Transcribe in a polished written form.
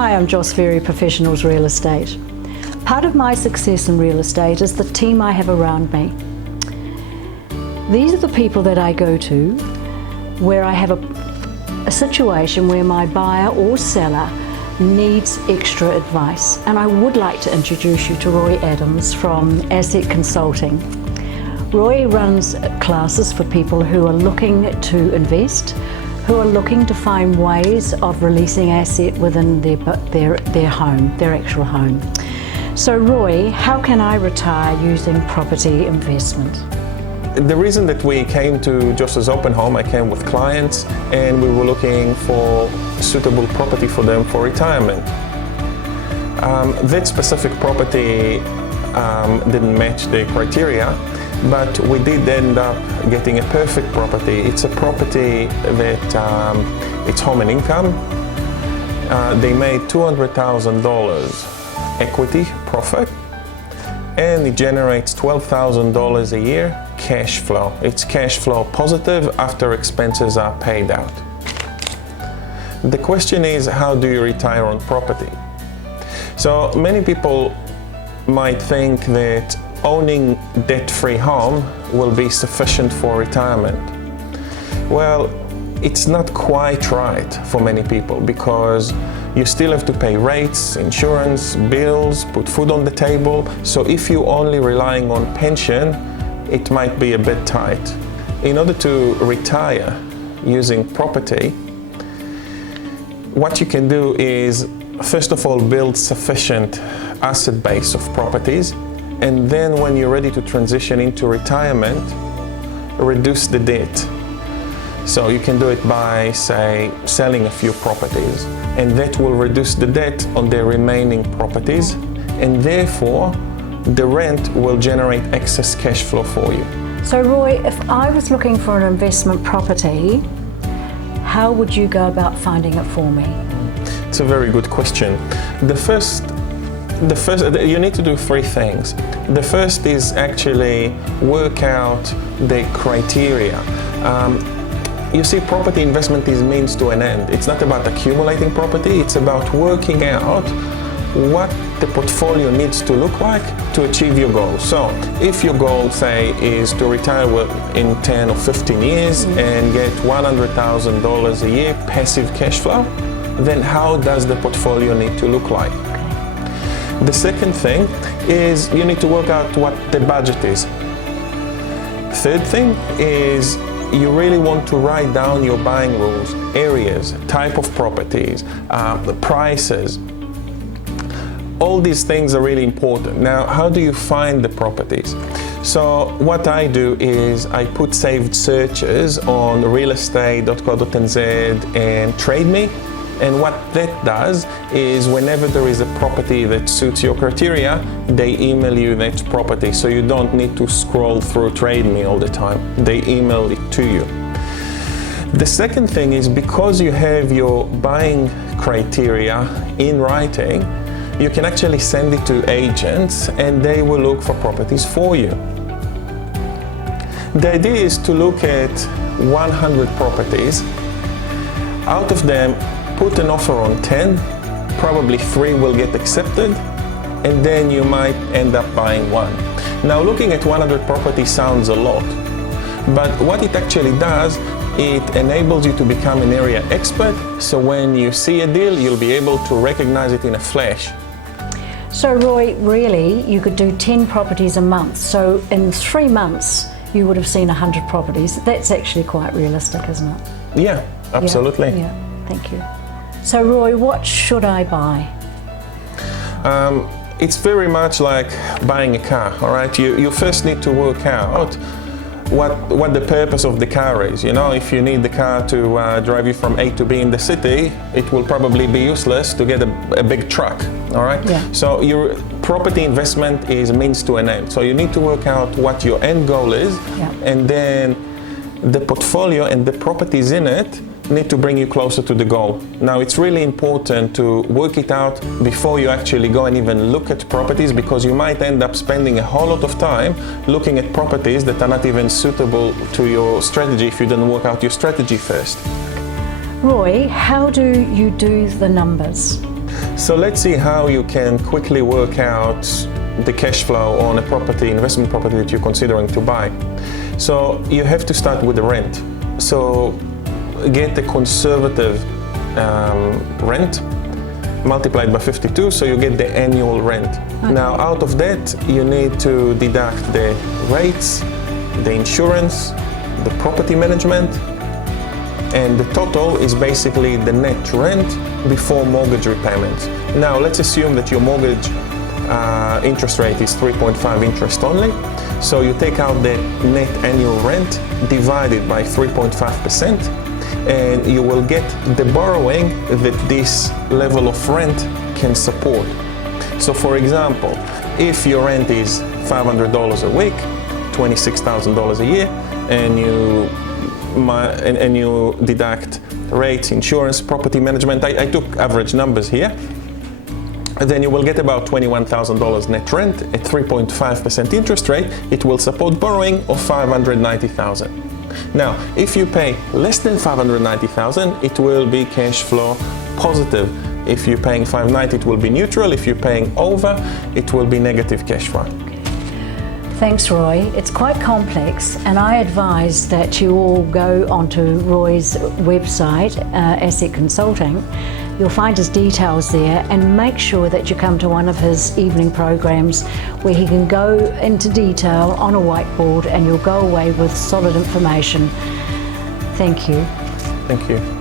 Hi, I'm Joss Ferry, Professionals Real Estate. Part of my success in real estate is the team I have around me. These are the people that I go to where I have a situation where my buyer or seller needs extra advice. And I would like to introduce you to Roy Adams from Asset Consulting. Roy runs classes for people who are looking to invest, who are looking to find ways of releasing asset within their home, their actual home. So Roy, how can I retire using property investment? The reason that we came to Joss's Open Home, I came with clients and we were looking for suitable property for them for retirement. That specific property didn't match the criteria, but we did end up getting a perfect property. It's a property that it's home and income. They made $200,000 equity profit, and it generates $12,000 a year cash flow. It's cash flow positive after expenses are paid out. The question is, how do you retire on property? So many people might think that owning debt-free home will be sufficient for retirement. Well, it's not quite right for many people, because you still have to pay rates, insurance, bills, put food on the table. So if you're only relying on pension, it might be a bit tight. In order to retire using property, what you can do is, first of all, build sufficient asset base of properties, and then when you're ready to transition into retirement, reduce the debt. So you can do it by, say, selling a few properties, and that will reduce the debt on the remaining properties, and therefore the rent will generate excess cash flow for you. So Roy, if I was looking for an investment property, how would you go about finding it for me? It's a very good question. The first, you need to do three things. The first is actually work out the criteria. You see, property investment is means to an end. It's not about accumulating property, it's about working out what the portfolio needs to look like to achieve your goal. So if your goal, say, is to retire in 10 or 15 years and get $100,000 a year passive cash flow, then how does the portfolio need to look like? The second thing is you need to work out what the budget is. Third thing is you really want to write down your buying rules, areas, type of properties, the prices. All these things are really important. Now, how do you find the properties? So what I do is I put saved searches on realestate.co.nz and TradeMe. And what that does is whenever there is a property that suits your criteria, they email you that property. So you don't need to scroll through TradeMe all the time. They email it to you. The second thing is, because you have your buying criteria in writing, you can actually send it to agents and they will look for properties for you. The idea is to look at 100 properties. Out of them, put an offer on 10, probably 3 will get accepted, and then you might end up buying one. Now, looking at 100 properties sounds a lot, but what it actually does, it enables you to become an area expert, so when you see a deal, you'll be able to recognize it in a flash. So Roy, really, you could do 10 properties a month. So in 3 months, you would have seen 100 properties. That's actually quite realistic, isn't it? Yeah, absolutely. Yeah, thank you. So Roy, what should I buy? It's very much like buying a car, all right? You first need to work out what the purpose of the car is. You know, if you need the car to drive you from A to B in the city, it will probably be useless to get a big truck, all right? Yeah. So your property investment is a means to an end. So you need to work out what your end goal is, and then the portfolio and the properties in it need to bring you closer to the goal. Now, it's really important to work it out before you actually go and even look at properties, because you might end up spending a whole lot of time looking at properties that are not even suitable to your strategy if you didn't work out your strategy first. Roy, how do you do the numbers? So let's see how you can quickly work out the cash flow on a property, investment property that you're considering to buy. So you have to start with the rent. So get the conservative rent multiplied by 52, so you get the annual rent. Okay. Now out of that you need to deduct the rates, the insurance, the property management, and the total is basically the net rent before mortgage repayments. Now let's assume that your mortgage interest rate is 3.5 interest only. So you take out the net annual rent divided by 3.5%, and you will get the borrowing that this level of rent can support. So for example, if your rent is $500 a week, $26,000 a year, and you deduct rates, insurance, property management, I took average numbers here, then you will get about $21,000 net rent at 3.5% interest rate. It will support borrowing of $590,000. Now, if you pay less than $590,000, it will be cash flow positive. If you're paying $590,000, it will be neutral. If you're paying over, it will be negative cash flow. Thanks, Roy. It's quite complex, and I advise that you all go onto Roy's website, Asset Consulting. You'll find his details there, and make sure that you come to one of his evening programs where he can go into detail on a whiteboard, and you'll go away with solid information. Thank you. Thank you.